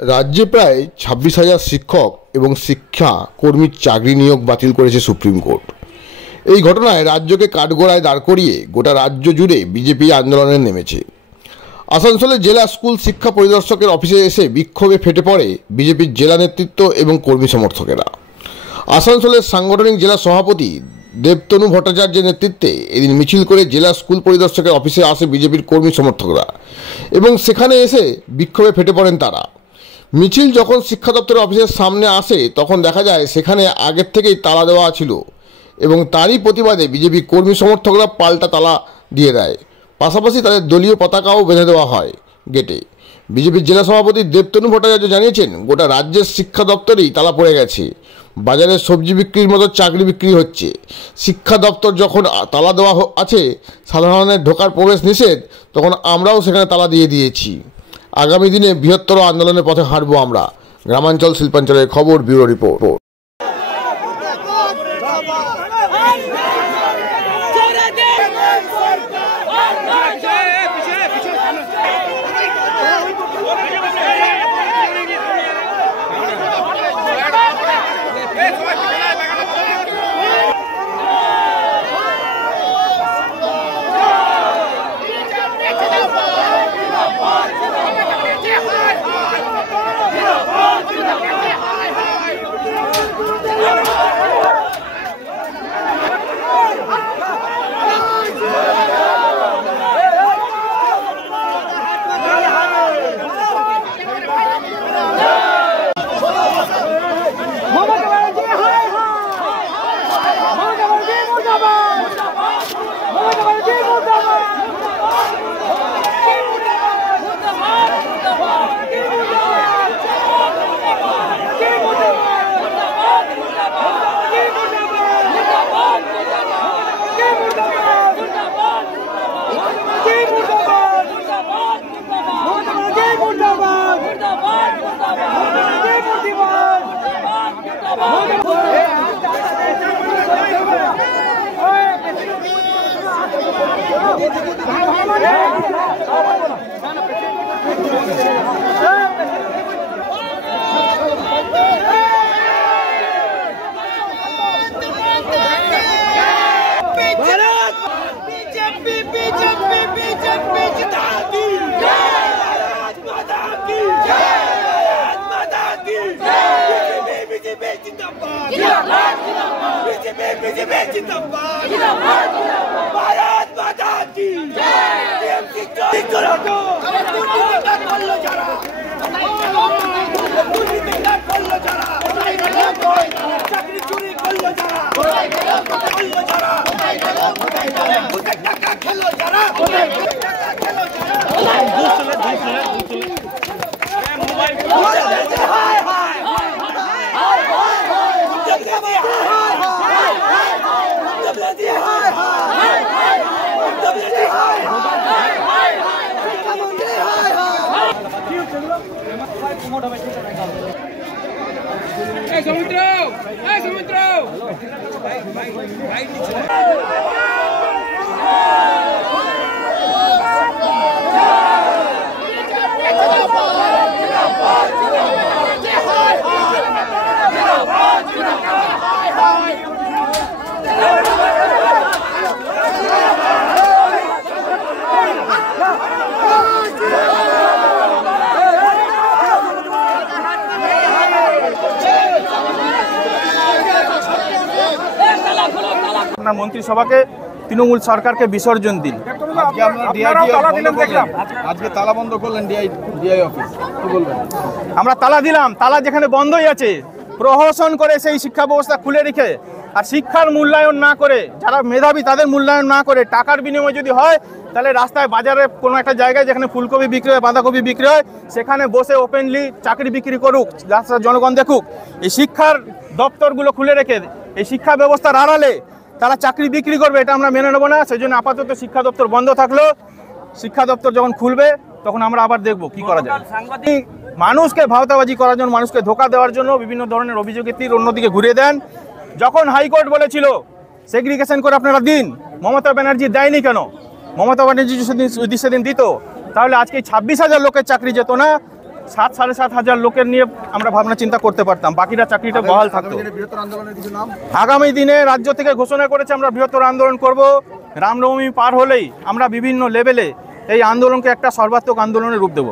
রাজ্যে প্রায় 26,000 শিক্ষক এবং শিক্ষা কর্মীর চাকরি নিয়োগ বাতিল করেছে সুপ্রিম কোর্ট। এই ঘটনায় রাজ্যকে কাঠগড়ায় দাঁড় করিয়ে গোটা রাজ্য জুড়ে বিজেপি আন্দোলনে নেমেছে। আসানসোলের জেলা স্কুল শিক্ষা পরিদর্শকের অফিসে এসে বিক্ষোভে ফেটে পড়ে বিজেপির জেলা নেতৃত্ব এবং কর্মী সমর্থকেরা। আসানসোলের সাংগঠনিক জেলা সভাপতি দেবতনু ভট্টাচার্যের নেতৃত্বে এদিন মিছিল করে জেলা স্কুল পরিদর্শকের অফিসে আসে বিজেপির কর্মী সমর্থকরা এবং সেখানে এসে বিক্ষোভে ফেটে পড়েন তারা। মিছিল যখন শিক্ষা দপ্তরের অফিসের সামনে আসে তখন দেখা যায় সেখানে আগের থেকেই তালা দেওয়া ছিল এবং তারই প্রতিবাদে বিজেপি কর্মী সমর্থকরা পাল্টা তালা দিয়ে দেয়। পাশাপাশি তাদের দলীয় পতাকাও বেঁধে দেওয়া হয় গেটে। বিজেপির জেলা সভাপতি দেবতনু ভট্টাচার্য জানিয়েছেন, গোটা রাজ্যের শিক্ষা দপ্তরেই তালা পড়ে গেছে। বাজারে সবজি বিক্রির মতো চাকরি বিক্রি হচ্ছে। শিক্ষা দপ্তর যখন তালা দেওয়া আছে, সাধারণের ঢোকার প্রবেশ নিষেধ, তখন আমরাও সেখানে তালা দিয়ে দিয়েছি। আগামী দিনে বৃহত্তর আন্দোলনের পথে হাঁটবো আমরা। গ্রামাঞ্চল শিল্পাঞ্চলের খবর, ব্যুরো রিপোর্ট। মন্ত্রিসভাকে তৃণমূল সরকারকে বিসর্জন দিন। আজকে তালা বন্ধ করলেন ডিআই অফিস, কি বলবেন? আমরা তালা দিলাম, তালা যেখানে বন্ধই আছে, প্রহসন করে সেই শিক্ষা ব্যবস্থা খুলে রেখে আর শিক্ষার মূল্যায়ন না করে, যারা মেধাবী তাদের মূল্যায়ন না করে টাকার বিনিময়ে যদি হয়, তাহলে রাস্তায় বাজারে কোনো একটা জায়গায় যেখানে ফুলকপি বিক্রি হয়, বাঁধাকপি বিক্রি হয়, সেখানে বসে ওপেনলি চাকরি বিক্রি করুক, রাস্তার জনগণ দেখুক। এই শিক্ষার দপ্তরগুলো খুলে রেখে এই শিক্ষা ব্যবস্থার আড়ালে তারা চাকরি বিক্রি করবে, এটা আমরা মেনে নেব না। সেই জন্য আপাতত শিক্ষা দপ্তর বন্ধ থাকলো। শিক্ষা দপ্তর যখন খুলবে তখন আমরা আবার দেখব কি করা যায়। মানুষকে ভাওতাবাজি করার জন্য, মানুষকে ধোকা দেওয়ার জন্য বিভিন্ন ধরনের অভিযোগের তীর অন্যদিকে ঘুরিয়ে দেন। যখন হাইকোর্ট বলেছিল সেগ্রিগেশন করে আপনারা দিন, মমতা ব্যানার্জি দেয়নি কেন? মমতা ব্যানার্জি যদি সেদিন দিত তাহলে আজকে 26,000 লোকের চাকরি যেত না। 7,500 লোকের নিয়ে আমরা ভাবনা চিন্তা করতে পারতাম, বাকিরা চাকরিটা বহাল থাকতো। আগামী দিনে রাজ্য থেকে ঘোষণা করেছে আমরা বৃহত্তর আন্দোলন করব। রামনবমী পার হলেই আমরা বিভিন্ন লেভেলে এই আন্দোলনকে একটা সর্বাত্মক আন্দোলনের রূপ দেব।